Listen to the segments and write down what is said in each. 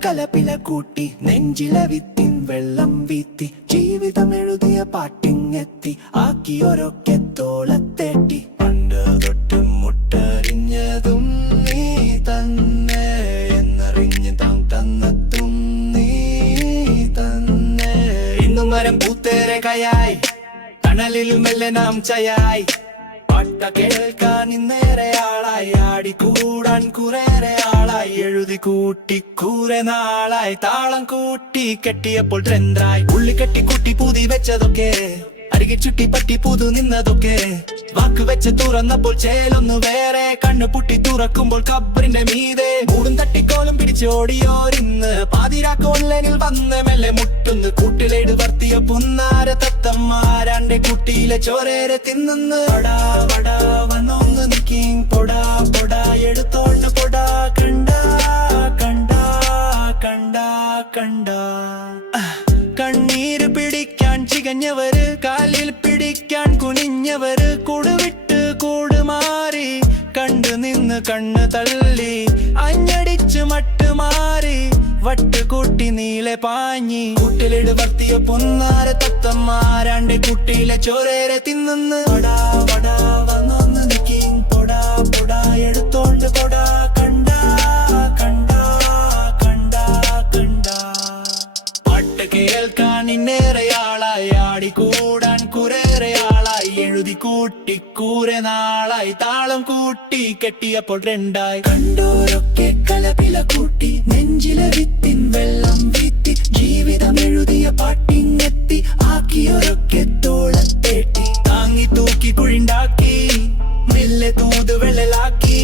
കലപില കൂട്ടി നെഞ്ചിലെ വിത്തിൻ വെള്ളം വീത്തി ജീവിതം എഴുതിയ പാട്ടിങ്ങെത്തി ആക്കിയൊരൊക്കെ തോളത്തേട്ടി പണ്ട് തൊട്ടും മുട്ടറിഞ്ഞതും നീ തന്നെ എന്നറിഞ്ഞ് താൻ തന്നതും നീ തന്നെ ഇന്നും മരം പൂത്തേരകയായി തണലിലും മെല്ലെ നാം ചയായി പാട്ട കേൾക്കാൻ ഇന്നേറെ ആളായി ആടിക്കൂടാൻ കുറേറെ ആളായി എഴുതി കൂട്ടി കൂറെ നാളായി താളം കൂട്ടി കെട്ടിയപ്പോൾ ട്രെൻഡായി ഉള്ളി കെട്ടി കൂട്ടി പൂതി വെച്ചതൊക്കെ അരികെ ചുറ്റി പറ്റി പുതു നിന്നതൊക്കെ വാക്ക് വെച്ച് തുറന്നപ്പോൾ ചേലൊന്നു വേറെ കണ്ണു പൊട്ടി തുറക്കുമ്പോൾ കബറിന്റെ മീതെ മൂടും തട്ടിക്കോലും പിടിച്ചോടിയോരിന്ന് പാതിരാക്കോൺലൈനിൽ വന്ന് മെല്ലെ മുട്ടുന്ന് കൂട്ടിലേട് വർത്തിയ പുന്നാര തത്തമ്മാരാന്റെ കുട്ടിയിലെ ചോരേരെ തിന്നുന്ന് പടാ പടാ വന്നൊന്ന് നിക്കിങ് പൊടാ പൊടാ എടുത്തോണ്ട് പൊടാ കണ്ട കണ്ട കണ്ട കണ്ട കണ്ണീര് പിടിക്കാൻ ചികഞ്ഞവര് കാലിൽ പിടിക്കാൻ കുനിഞ്ഞവര് കൂടുവിട്ട് കൂടുമാറി കണ്ടു നിന്ന് കണ്ണ് തള്ളി അഞ്ഞടിച്ച് മട്ടുമാറി വട്ടുകൂട്ടി നീളെ പാഞ്ഞി കൂട്ടിലിട് വർത്തിയ പൊന്നാര തത്തമ്മാരാണ്ട് കുട്ടിയിലെ ചോരേരെ തിന്നുന്ന് പടാ പടാ വന്നൊന്ന് നിക്കിങ് പൊടാ പൊടാ എടുത്തോണ്ട് പൊടാ കണ്ട കണ്ട കണ്ട കണ്ട പാട്ട് കേൾക്കാൻ ഇന്നേറെ ആളായി ആടിക്കൂടാൻ കുറേറെ ആളായി എഴുതി കൂട്ടി കൂറെ നാളായി താളം കൂട്ടി കെട്ടിയപ്പോൾ ട്രെൻഡായി കണ്ടോരൊക്കെ കലപില കൂട്ടി നെഞ്ചിലെ വിത്തിൻ വെള്ളം വീത്തി ജീവിതം എഴുതിയ പാട്ടിങ്ങെത്തി ആക്കിയൊരൊക്കെ തോളത്തേട്ടി താങ്ങി തൂക്കി കുഴിണ്ടാക്കി മെല്ലെ തൂത് വെള്ളലാക്കി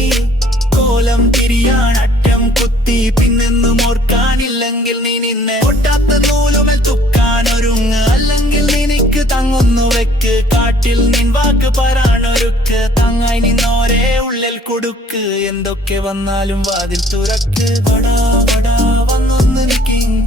കോലം തിരിയാൻ അറ്റം കുത്തി പിന്നെന്നും ഓർക്കാനില്ലെങ്കിൽ നീ നിന്നെ ഒട്ടാത്ത നൂലുമേൽ തുക്കാൻ ഒരുങ്ങ് അല്ലെങ്കിൽ നിനക്ക് തങ്ങൊന്നു വെക്ക് കാട്ടിൽ നിൻ വാക്ക് പരാണൊരുക്ക് തങ്ങായി നിന്നോരേ ഉള്ളിൽ കൊടുക്ക് എന്തൊക്കെ വന്നാലും വാതിൽ തുറക്ക് വടാ വടാ വന്നൊന്ന് നിക്കിങ്